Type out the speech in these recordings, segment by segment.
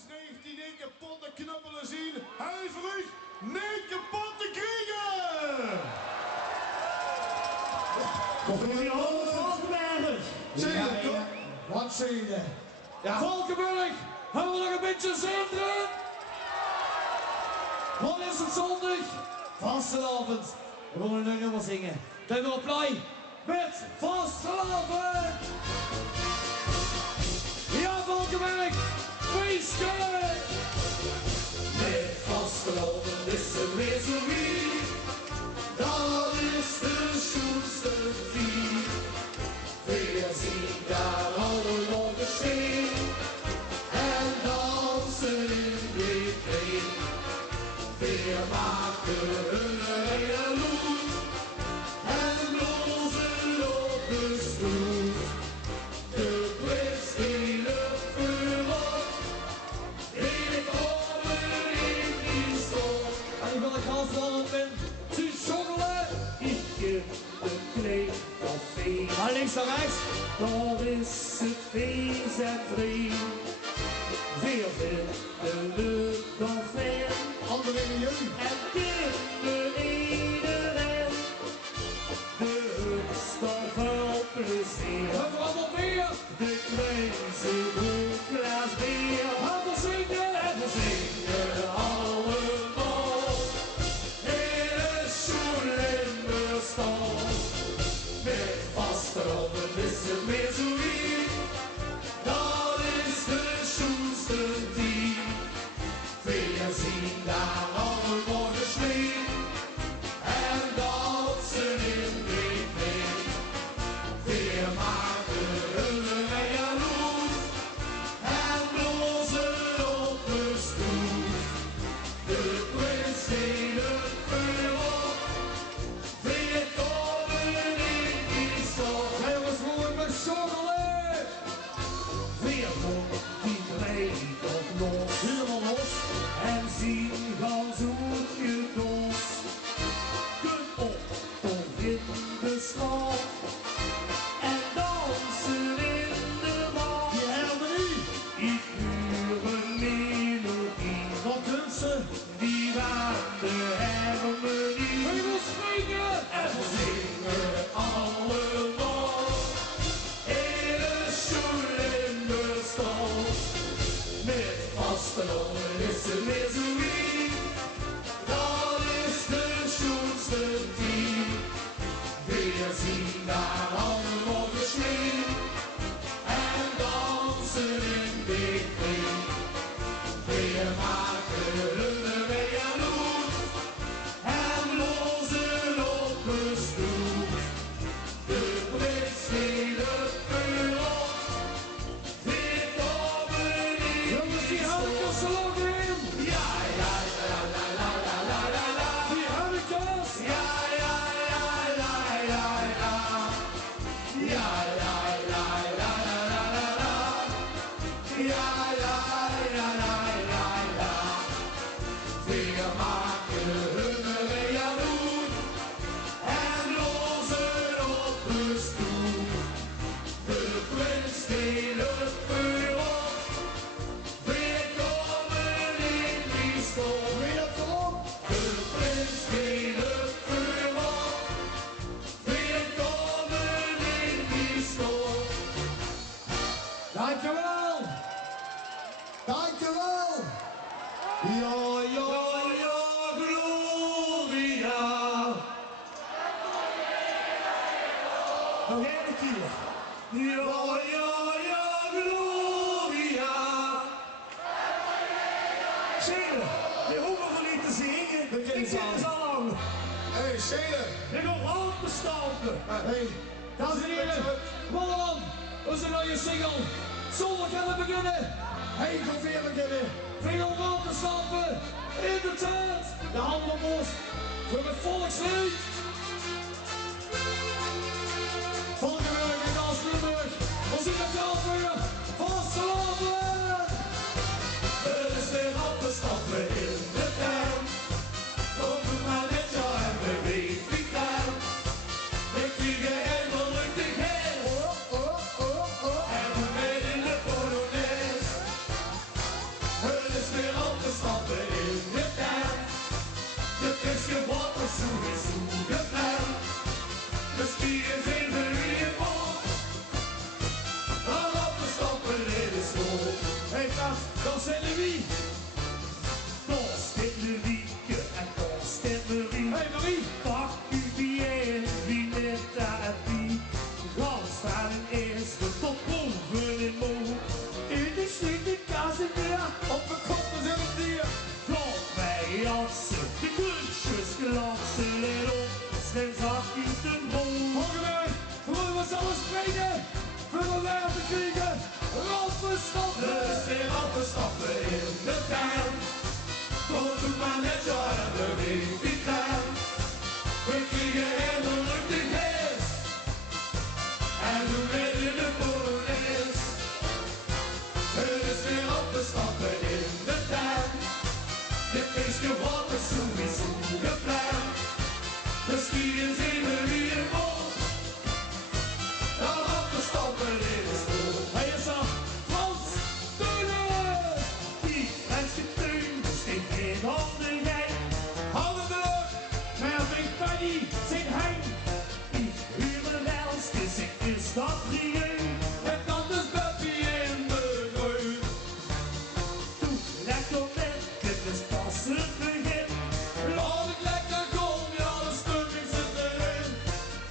is 19 niet kapot te knuppelen zien. Huiverig niet kapot te kriegen! Kom je al Valkenberg? Ja. Wat zie je? Ja. Valkenberg, hebben we nog een beetje zin erin? Wat is het zondag? Vastelavond. We gaan een nummer zingen. Zijn we op blij met Vastelavond? Ja, Valkenberg, feestje! Met Vastelavond is het weer zo wie. Dat is de schoonste vier. We zien daar allemaal geschehen en dansen in de veen. We maken hun hele loet en blozen op de stoel. De blitz die lucht vuur ik komen in die stad. En ik wil een gast van ben te schokkelen. Ik heb de kleed van veen. Maar links naar rechts. Daar is het feest en vrede. Veel vinden de dan ver. Anderen in jullie. En kunnen iedereen de hupster vol plezier. We hebben allemaal meer. De kleinste glas bier. En we zingen allemaal in een Schulenberstad. Met Vastelavond is het weer zo hier. Dat is de schoonste die. We zien daar allemaal geschreven en dansen in de veen. We maken hun eigen loet en blozen op de stoel. De prins in het vuur op, we komen in die stad. Hij was mooi met schokkelen. We gaan die breed op los, helemaal los. En zien gaan zoekje dos. Kun op of in de straat. En dansen in de bar. Die harmonie. Ik huur een melodie. Wat kunt ze? Die waren de harmonie. We wil springen. En we zingen allemaal in een Schulenberstad. Met Vastelavond is het weer zo wie. Dat is de schoonste die. We zien daar allemaal geschreven en dansen in de veen. We maken hun eigen loet en blozen op de stoel. De prins die het vuur op, we komen in Jongens, die harkens stad. er lang in. Ja, ja, ja, la, la, la, la, la, la. Die harkens. Ja, ja, ja, la, ja, ja. Ja, ja, ja, la, la, la, la, la. Ja, ja, ja, la, ja, ja. We maken hun eigen loet en blozen op de stoel. De prins die het vuur op, we komen in die stad. Wil je dat erop? De prins die het vuur op, we komen in die stad. Dankjewel. Dankjewel. Ja, ja. Ja, ja, Gloria. Nog één keer. Ja, ja, ja, Gloria. Zelen, je hoeft nog niet te zingen. We kennen Ik zit ze er zo lang. Hey, Shane. Ik nog hand bestampen. Hey. Dames en heren, Wallen, onze nieuwe single. Zondag gaan we beginnen. Hey, kom weer beginnen. Veel water stampen in de tent. De handen omhoog voor het volkslied. Valkenberg en Dalsburg. We zien het al voor je. Vastelavond. Het is weer afgestappen in de tent. Kom maar met jou en beweeg die tent. We kriegen helemaal luchtig heen. En we mee in de Polonaise. stappen in de tuin. Kom, doe maar met je en beweeg die klein. We kriegen eindelijk de geest. En doen weer in de polonaise. Het is weer opgestappen in de tuin. Dit feestje wordt er sowieso gepland. Misschien zien we wie het wordt. Dan opgestappen in de school. Hij is er, Frans Steunen! Die is geteund, steekt geen handen gek. Handen de lucht. Maar ik kan niet, zit hij. Ik huur me wel eens, dus ik is dat prieën. Het kan dus Beppie in de gruit. Toe, lekker met, dit is pas het begin. Laat ik lekker kom, ja de stemming zit erin.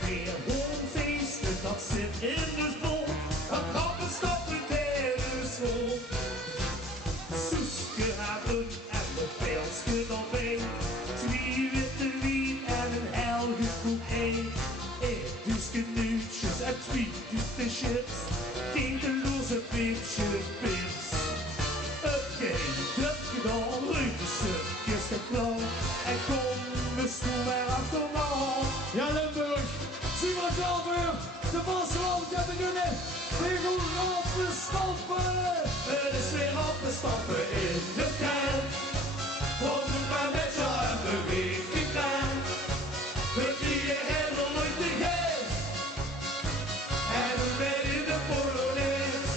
Weer hoornfeesten, dat zit in de vol. Het grappen stappen tijdens school. Soeske hebben en de pilsje erbij. 2 witte wien en een helge koek ei. 1 duske nuutjes en 2 duske chips. Kinderloze pipsje pips. Oké, dat gedaan, leuke stukjes geklauwd. En kom, we stoel weer achter me aan. Ja, Limburg. Simon Jalver. De Barcelona hebben jullie. Weer goed opgestappen. Het is weer opgestappen in de tuin. Kom, doe maar met je en beweeg die klein. We kriegen helemaal nooit de geest. En we weer in de polonaise.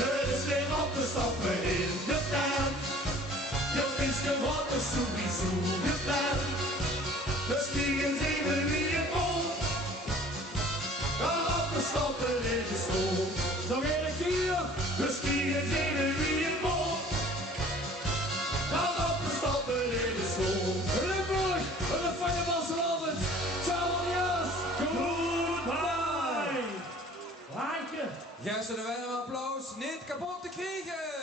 Het is weer opgestappen in de tuin. Je feestje wordt er sowieso gepland. Dus kriegen zien we wie het wordt. Dan opgestappen in de school. Nog 1 keer. Dus kriegen zien we wie het wordt. Dan opgestappen in de school. Limburg. En de fijne Barcelona. Ciao, Anias. Goodbye! Laatje! Juist een weinig applaus, niet kapot te krijgen!